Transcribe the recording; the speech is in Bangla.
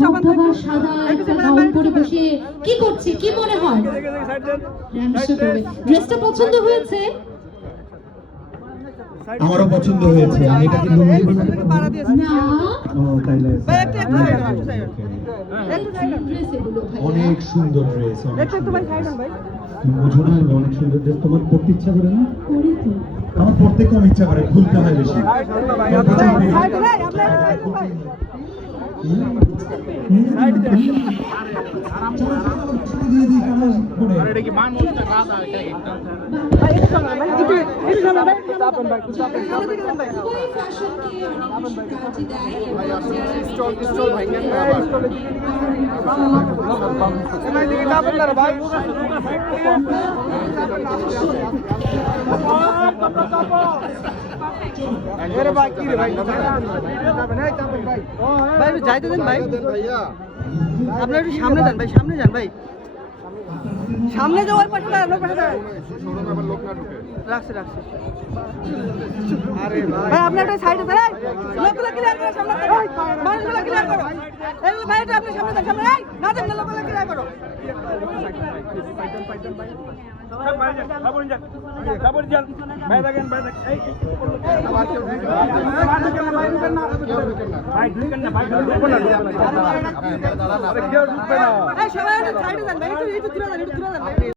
ধবধবা সাদা একটা গাউন পরে বসে কি করছে, কি মনে হয়? ড্রেসটা পছন্দ হয়েছে? আমারও পছন্দ হয়েছে। আমি এটা কি লুঙ্গি বানাতে পারবো? না, ও তাইলে অনেক সুন্দর ড্রেস। তুমি বুঝো না, অনেক সুন্দর ড্রেস। তোমার পড়তে ইচ্ছা করে না? করি তো। আমার পড়তে কম ইচ্ছা করে, খুলতে হয় বেশি। যাইতে দেন ভাই, আপনার একটু সামনে যান ভাই, সামনে যান ভাই, সামনে যাওয়ার পাশে দাঁড়ান, ওই পাশে দাঁড়ান। রাখছে রাখছে ভাই, আপনার একটা সাইডে দাঁড়ান, লোকগুলো ক্লিয়ার করো, সামনে দাঁড়ান, মানুষগুলো ক্লিয়ার করো, এগুলো ভাই এটা আপনি সামনে যান, সামনে এই না দেন, লোকগুলো ক্লিয়ার করো। সবাই সাইডে যান ভাই, একটু দূরে যান, একটু দূরে যান ভাই।